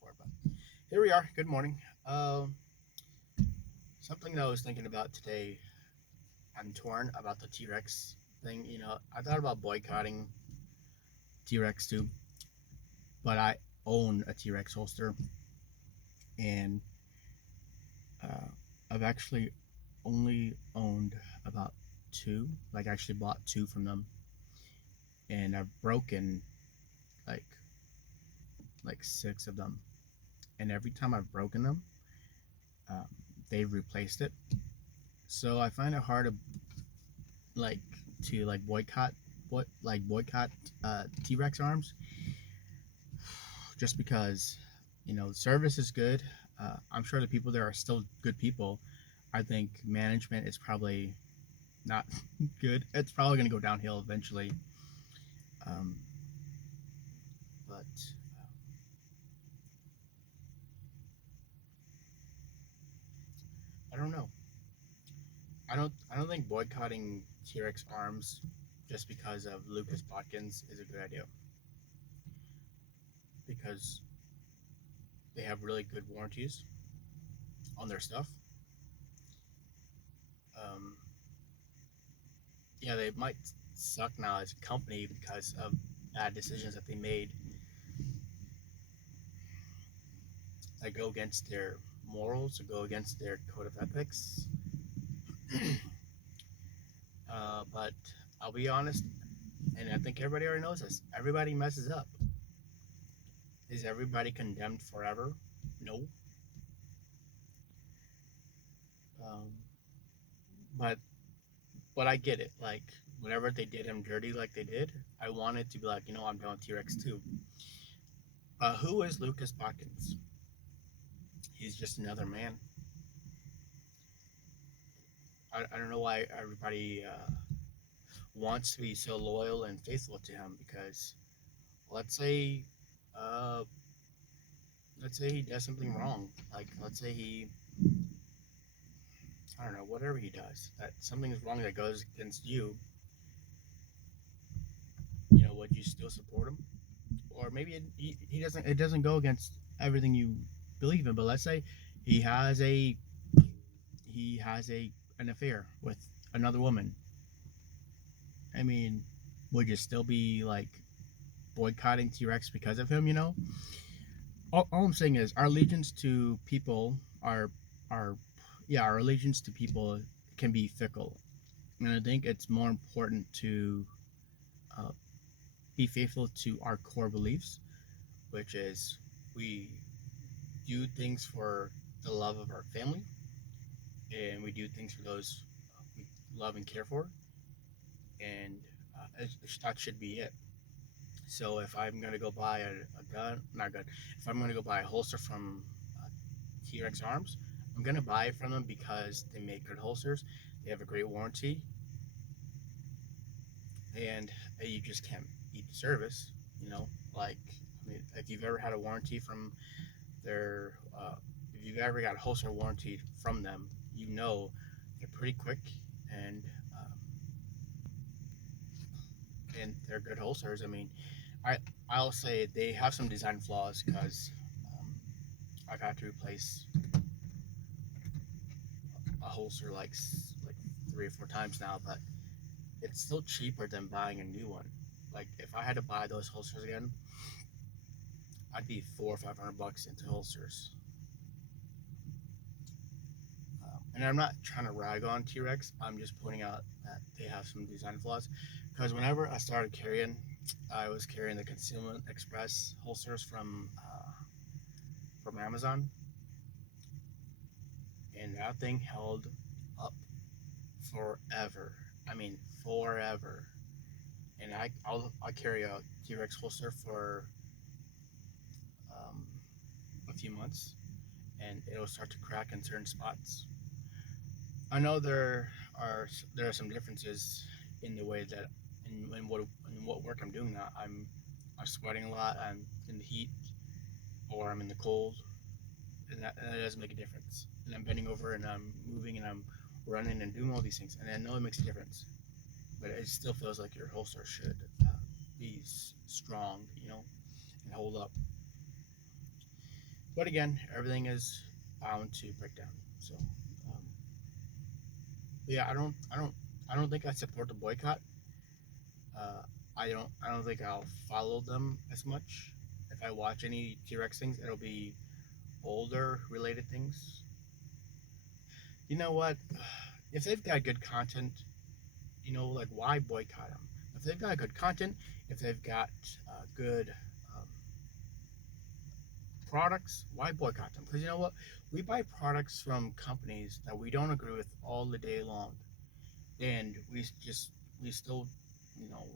record, but here we are. Good morning. Something that I was thinking about today. I'm torn about the T Rex thing. I thought about boycotting T Rex too, but I own a T Rex holster, and uh, I've actually only owned about two. Like, I actually bought two from them, and I've broken like six of them. And every time I've broken them, um, they've replaced it. So I find it hard to like boycott boycott T-Rex arms, just because the service is good. I'm sure the people there are still good people. I think management is probably not good. It's probably going to go downhill eventually. Um, but I don't know. I don't think boycotting T-Rex arms just because of Lucas Botkins is a good idea, because they have really good warranties on their stuff. Um, yeah, they might suck now as a company because of bad decisions that they made that go against their morals, or go against their code of ethics. But I'll be honest, and I think everybody already knows this. Everybody messes up. Is everybody condemned forever? No. Um, but I get it. Like, whenever they did him dirty like they did, I wanted to be like, I'm done with T-Rex too. Who is Lucas Botkins? He's just another man. I don't know why everybody wants to be so loyal and faithful to him, because let's say uh, he does something wrong. Like, let's say he, I don't know, whatever he does, that something is wrong that goes against you. Would you still support him? Or maybe he doesn't. It doesn't go against everything you believe in. But let's say he has a an affair with another woman. I mean, would you still be like boycotting T-Rex because of him? All I'm saying is our allegiance to people are yeah, our allegiance to people can be fickle, and I think it's more important to uh, be faithful to our core beliefs, which is we do things for the love of our family, and we do things for those we love and care for, and that should be it. So if I'm gonna go buy a gun, not a gun, if I'm gonna go buy a holster from uh, T.Rex Arms, I'm gonna buy it from them because they make good holsters. They have a great warranty, and you just can't beat the service. Like, I mean, if you've ever had a warranty from their, if you've ever got a holster warranty from them, they're pretty quick, and um, and they're good holsters. I mean, I I'll say they have some design flaws, because um, I've had to replace a holster like 3 or 4 times now, but it's still cheaper than buying a new one. Like, if I had to buy those holsters again, I'd be $400 or $500 into holsters. And I'm not trying to rag on T-Rex. I'm just pointing out that they have some design flaws. Because whenever I started carrying, I was carrying the Concealment Express holsters from Amazon, and that thing held up forever. I mean, forever. And I carry a T-Rex holster for um, a few months, and it'll start to crack in certain spots. I know are there are some differences in the way that in what work I'm doing now. I'm sweating a lot. I'm in the heat, or I'm in the cold, and that does make a difference. And I'm bending over, and I'm moving, and I'm running and doing all these things, and I know it makes a difference. But it still feels like your holster should be strong, and hold up. But again, everything is bound to break down. So, um, yeah, I don't think I support the boycott. Uh, I don't think I'll follow them as much. If I watch any T-Rex things, it'll be older related things. You know what? If they've got good content, like why boycott them? If they've got good content, if they've got good um, products, why boycott them? Because you know what? We buy products from companies that we don't agree with all the day long, and we still,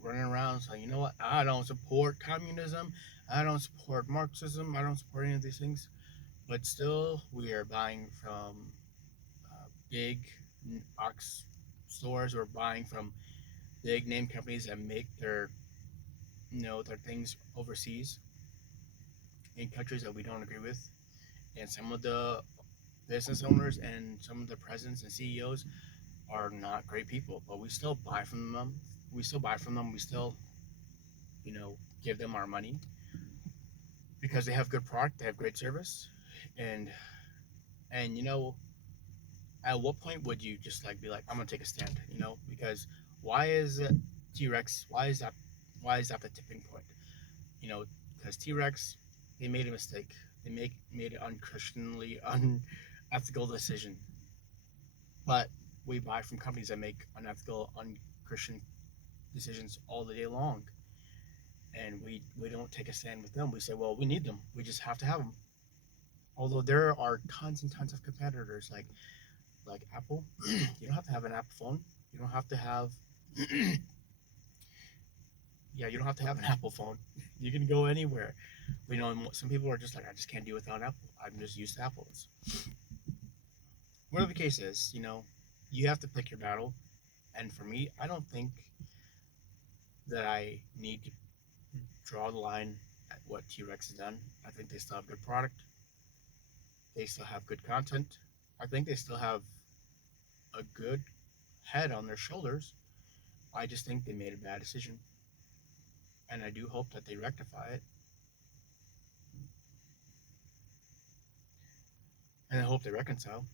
running around saying, you know what? I don't support communism. I don't support Marxism. I don't support any of these things. But still, we are buying from big box stores. We're buying from big name companies that make their things overseas in countries that we don't agree with. And some of the business owners and some of the presidents and CEOs are not great people, but we still buy from them. We still buy from them. We still, give them our money because they have good product, they have great service, and and at what point would you just like be like, I'm gonna take a stand, because why is it T-Rex? Why is that the tipping point? You know, because T-Rex, they made a mistake. They made an unchristianly, unethical decision. But we buy from companies that make unethical, unchristian decisions all the day long, and we don't take a stand with them. We say, well, we need them. We just have to have them. Although there are tons and tons of competitors like Apple. You don't have to have an Apple phone. You don't have to have yeah, you don't have to have an Apple phone. You can go anywhere. Some people are just like, I just can't do without Apple. I'm just used to Apples. Whatever the case is, you have to pick your battle. And for me, I don't think that I need to draw the line at what T-Rex has done. I think they still have good product. They still have good content. I think they still have a good head on their shoulders. I just think they made a bad decision. And I do hope that they rectify it. And I hope they reconcile.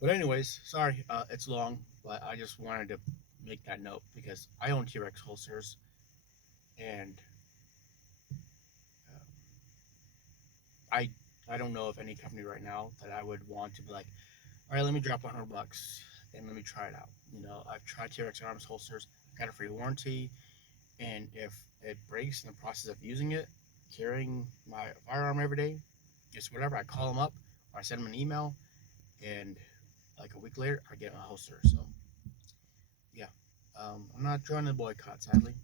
But anyways, sorry, it's long, but I just wanted to make that note because I own T-Rex holsters, and uh, I I don't know of any company right now that I would want to be like, all right, let me drop $100 and let me try it out. I've tried T.Rex Arms holsters, got a free warranty, and if it breaks in the process of using it, carrying my firearm every day, it's whatever. I call them up or I send them an email, and like a week later, I get my holster. So yeah, I'm not joining the boycott, sadly.